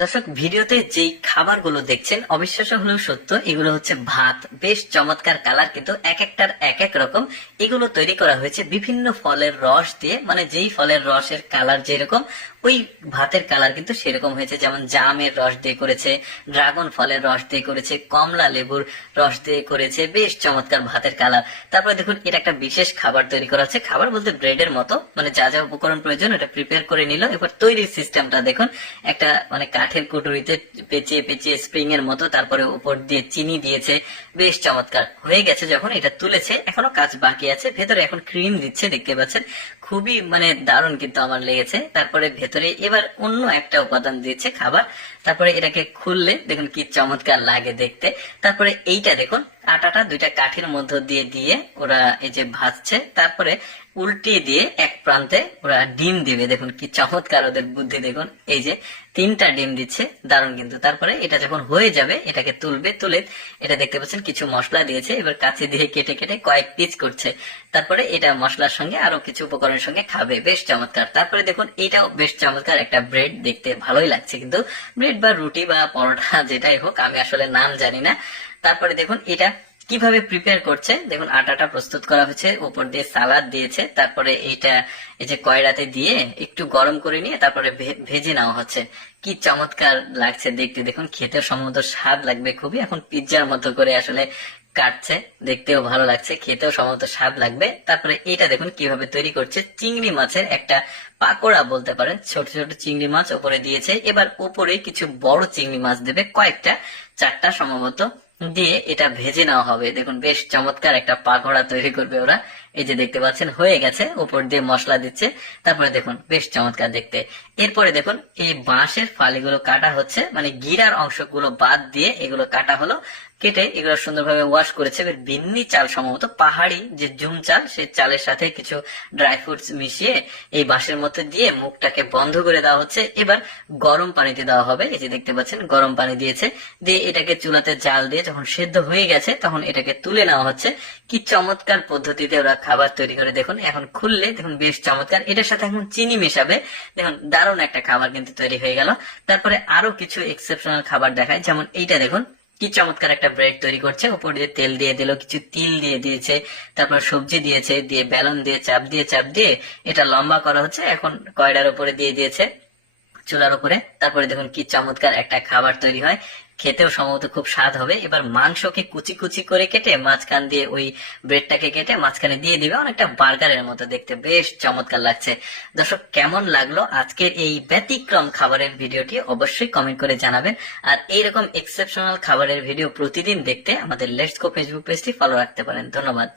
দর্শক, ভিডিওতে যেই খাবারগুলো দেখছেন অবিশ্বাস্য হলেও সত্য, এগুলো হচ্ছে ভাত। বেশ চমৎকার কালার, কিন্তু এক একটার এক এক রকম। এগুলো তৈরি করা হয়েছে বিভিন্ন ফলের রস দিয়ে, মানে যেই ফলের রসের কালার যেরকম ওই ভাতের কালার কিন্তু সেরকম হয়েছে। যেমন জামের রস দিয়ে করেছে, ড্রাগন ফলের রস দিয়ে করেছে, কমলা লেবুর রস দিয়ে করেছে। বেশ চমৎকার ভাতের কালার। তারপরে দেখুন, এটা একটা বিশেষ খাবার তৈরি করা হচ্ছে। খাবার বলতে ব্রেডের মতো, মানে যা যা উপকরণ প্রয়োজন এটা প্রিপেয়ার করে নিল। এবার তৈরির সিস্টেমটা দেখুন, একটা মানে কাঠের কুটুরিতে পেঁচিয়ে পেঁচিয়ে স্প্রিং এর মতো, তারপরে উপর দিয়ে চিনি দিয়েছে। বেশ চমৎকার হয়ে গেছে। যখন এটা তুলেছে, এখনো কাজ বাকি আছে। ভেতরে এখন ক্রিম দিচ্ছে, দেখতে পাচ্ছেন। খুবই মানে দারুণ কিন্তু আমার লেগেছে। তারপরে ভেতরে এবার অন্য একটা উপাদান দিয়েছে খাবার। তারপরে এটাকে খুললে দেখুন কি চমৎকার লাগে দেখতে। তারপরে এইটা দেখুন, আটাটা দুইটা কাঠির মধ্য দিয়ে দিয়ে ওরা এই যে ভাজছে। তারপরে উল্টিয়ে দিয়ে এক প্রান্তে ওরা ডিম দিবে। দেখুন কি চমৎকার ওদের বুদ্ধি দেখুন। এই যে 3টা ডিম দিচ্ছে, দারুণ কিন্তু। তারপরে এটা যখন হয়ে যাবে এটাকে তুলবে। তুলে এটা দেখতে পাচ্ছেন কিছু মশলা দিয়েছে। এবার কাঁচি দিয়ে কেটে কেটে কয়েক পিস করছে। তারপরে এটা মশলার সঙ্গে আরো কিছু উপকরণের সঙ্গে খাবে। বেশ চমৎকার। তারপরে দেখুন, এটাও বেশ চমৎকার একটা ব্রেড, দেখতে ভালোই লাগছে কিন্তু। ব্রেড বা রুটি বা পরোটা যেটাই হোক, আমি আসলে নাম জানি না। তারপরে দেখুন এটা কিভাবে প্রিপেয়ার করছে। দেখুন, আটাটা প্রস্তুত করা হয়েছে, উপর দিয়ে সালাদ দিয়েছে। তারপরে এইটা এই যে কয়রাতে দিয়ে একটু গরম করে নিয়ে তারপরে ভেজে নেওয়া হচ্ছে। কি চমৎকার লাগছে দেখতে। দেখুন, খেতে সম্ভবত স্বাদ লাগবে খুবই। এখন পিৎজার মতো করে আসলে কাটছে, দেখতেও ভালো লাগছে, খেতেও সম্ভবত স্বাদ লাগবে। তারপরে এটা দেখুন কিভাবে তৈরি করছে। চিংড়ি মাছের একটা পাকোড়া বলতে পারেন। ছোট ছোট চিংড়ি মাছ উপরে দিয়েছে। এবার উপরে কিছু বড় চিংড়ি মাছ দেবে, কয়েকটা, 4টা সম্ভবত, দিয়ে এটা ভেজে নেওয়া হবে। দেখুন, বেশ চমৎকার একটা পাকোড়া তৈরি করবে ওরা। এই যে দেখতে পাচ্ছেন হয়ে গেছে, উপর দিয়ে মশলা দিচ্ছে। তারপরে দেখুন বেশ চমৎকার দেখতে। এরপরে দেখুন, এই বাঁশের ফালিগুলো কাটা হচ্ছে, মানে গিরার অংশগুলো বাদ দিয়ে এগুলো কাটা হলো। কেটে এগুলো সুন্দরভাবে ওয়াশ করেছে। এবার বিন্নি চাল, সম্ভবত পাহাড়ি যে জুম চাল, সেই চালের সাথে কিছু ড্রাই ফ্রুটস মিশিয়ে এই বাঁশের মধ্যে দিয়ে মুখটাকে বন্ধ করে দেওয়া হচ্ছে। এবার গরম পানিতে দেওয়া হবে। এই যে দেখতে পাচ্ছেন গরম পানি দিয়েছে। দিয়ে এটাকে চুলাতে জাল দিয়ে যখন সেদ্ধ হয়ে গেছে তখন এটাকে তুলে নেওয়া হচ্ছে। কি চমৎকার পদ্ধতিতে ওরা খাবার তৈরি করে। দেখুন, এখন খুললে দেখুন বেশ চমৎকার। এটার সাথে এখন চিনি মেশাবে। দেখুন, দারুণ একটা খাবার কিন্তু তৈরি হয়ে গেল। তারপরে আরো কিছু এক্সেপশনাল খাবার দেখায়। যেমন এইটা দেখুন, কি চমৎকার একটা ব্রেড তৈরি করছে। উপর দিয়ে তেল দিয়ে দিল, কিছু তিল দিয়ে দিয়েছে, তারপর সবজি দিয়েছে, দিয়ে বেলন দিয়ে চাপ দিয়ে এটা লম্বা করা হচ্ছে। এখন কয়লার উপরে দিয়ে দিয়েছে, চুলার উপরে। তারপরে দেখুন কি চমৎকার একটা খাবার তৈরি হয়। খেতেও সম্ভবত খুব স্বাদ হবে। এবার মাংসকে কুচি কুচি করে কেটে মাঝখান দিয়ে ওই ব্রেডটাকে কেটে মাঝখানে দিয়ে দিবে, অনেকটা বার্গারের মতো দেখতে। বেশ চমৎকার লাগছে। দর্শক, কেমন লাগলো আজকের এই ব্যতিক্রম খাবারের ভিডিওটি অবশ্যই কমেন্ট করে জানাবেন। আর এইরকম এক্সেপশনাল খাবারের ভিডিও প্রতিদিন দেখতে আমাদের লেটস গো ফেসবুক পেজটি ফলো রাখতে পারেন। ধন্যবাদ।